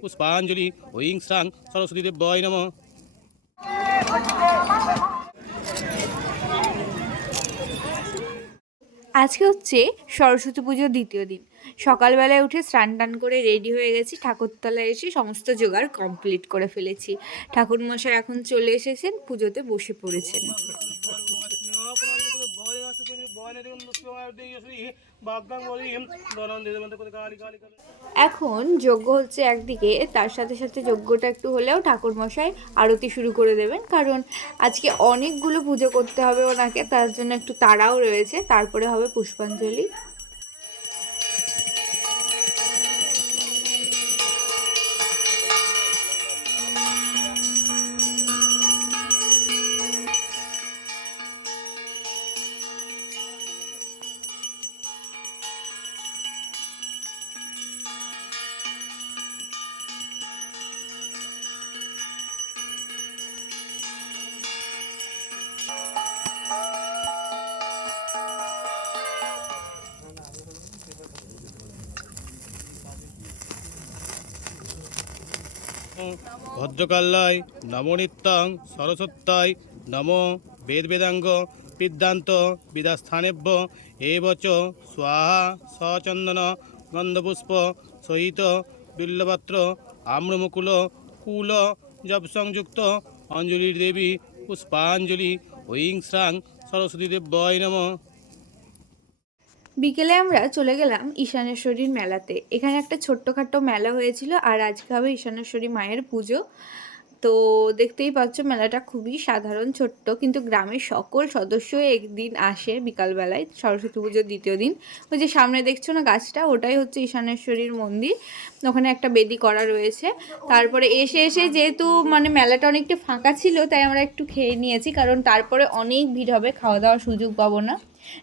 পুষ্পাঞ্জলি ওং শ্রাং সরস্বতী দেব্যয় নমঃ। আজকে হচ্ছে সরস্বতী পুজোর দ্বিতীয় দিন। সকালবেলায় উঠে স্নান টান করে রেডি হয়ে গেছি, ঠাকুরতলায় এসে সমস্ত জোগাড় কমপ্লিট করে ফেলেছি। ঠাকুরমশাই এখন চলে এসেছেন, পুজোতে বসে পড়েছেন। এখন যজ্ঞ হচ্ছে একদিকে, তার সাথে সাথে যজ্ঞটা একটু হলেও ঠাকুরমশাই আরতি শুরু করে দেবেন, কারণ আজকে অনেকগুলো পুজো করতে হবে ওনাকে, তার জন্য একটু তাড়াও রয়েছে। তারপরে হবে পুষ্পাঞ্জলি। ভদ্রকাল্যায় নমো নিত্যং সরস্বত্যায় নমো বেদ বেদাঙ্গ বিদ্যান্ত বিদাস্থানেভ্য এবচ স্বাহা সচন্দন গন্ধপুষ্প সহিত বিল্লপত্র আম্রমুকুল কুল জপ সংযুক্ত অঞ্জলির দেবী পুষ্পাঞ্জলি ওং শ্রাং সরস্বতী দেব্যয় নমঃ। বিকেলে আমরা চলে গেলাম ঈশানেশ্বরীর মেলাতে। এখানে একটা ছোট্টখাট্টো মেলা হয়েছিল, আর আজকে হবে ঈশানেশ্বরী মায়ের পুজো। তো দেখতেই পাচ্ছ মেলাটা খুবই সাধারণ, ছোট্ট, কিন্তু গ্রামের সকল সদস্য একদিন আসে বিকালবেলায়, সরস্বতী পুজোর দ্বিতীয় দিন। ওই যে সামনে দেখছো না গাছটা, ওটাই হচ্ছে ঈশানেশ্বরীর মন্দির। ওখানে একটা বেদি করা রয়েছে। তারপরে এসে যেহেতু মানে মেলাটা অনেকটা ফাঁকা ছিল, তাই আমরা একটু খেয়ে নিয়েছি, কারণ তারপরে অনেক ভিড় হবে, খাওয়া দাওয়ার সুযোগ পাবো না।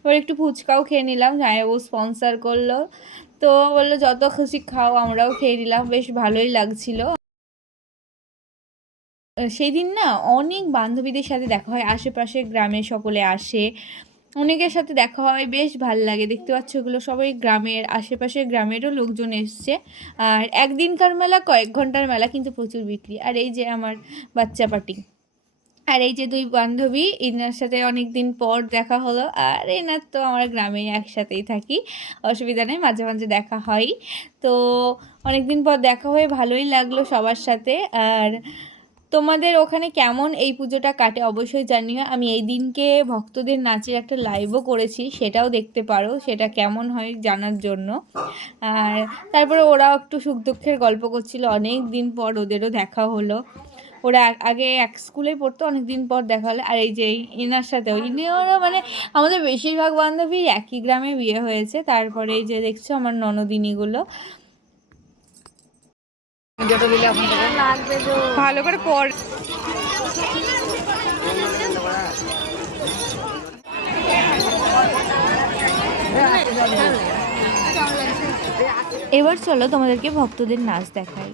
এবার একটু ফুচকাও খেয়ে নিলাম, জামাইবাবু স্পন্সার করলো, তো বললো যত খুশি খাও। আমরাও খেয়ে নিলাম, বেশ ভালোই লাগছিল। সেই দিন না অনেক বান্ধবীদের সাথে দেখা হয়, আশেপাশের গ্রামের সকলে আসে, অনেকের সাথে দেখা হয়, বেশ ভালো লাগে। দেখতে পাচ্ছ এগুলো সবাই গ্রামের, আশেপাশের গ্রামেরও লোকজন এসছে। আর একদিনকার মেলা, কয়েক ঘন্টার মেলা, কিন্তু প্রচুর বিক্রি। আর এই যে আমার বাচ্চা পার্টি, আর এই যে দুই বান্ধবী, এনার সাথে অনেক দিন পর দেখা হলো। আর এনার তো আমার গ্রামে একসাথেই থাকি, অসুবিধা নেই, মাঝে মাঝে দেখা হয়। তো অনেক দিন পর দেখা হয়ে ভালোই লাগলো সবার সাথে। আর তোমাদের ওখানে কেমন এই পুজোটা কাটে অবশ্যই জানিও। আমি এই দিনকে ভক্তদের নাচের একটা লাইভও করেছি, সেটাও দেখতে পারো, সেটা কেমন হয় জানার জন্য। আর তারপরে ওরাও একটু সুখ দুঃখের গল্প করছিল, অনেক দিন পর ওদেরও দেখা হলো। ওরা আগে এক স্কুলে পড়তো, অনেক দিন পর দেখা হলো। আর এই যে এনার সাথেও, ইনিও মানে আমাদের বেশিরভাগ বান্ধবীর একই গ্রামে বিয়ে হয়েছে। তারপরে এই যে দেখছো আমার ননদিনীগুলো, ভালো করে পড়। এবার চলো তোমাদেরকে ভক্তদের নাচ দেখাই।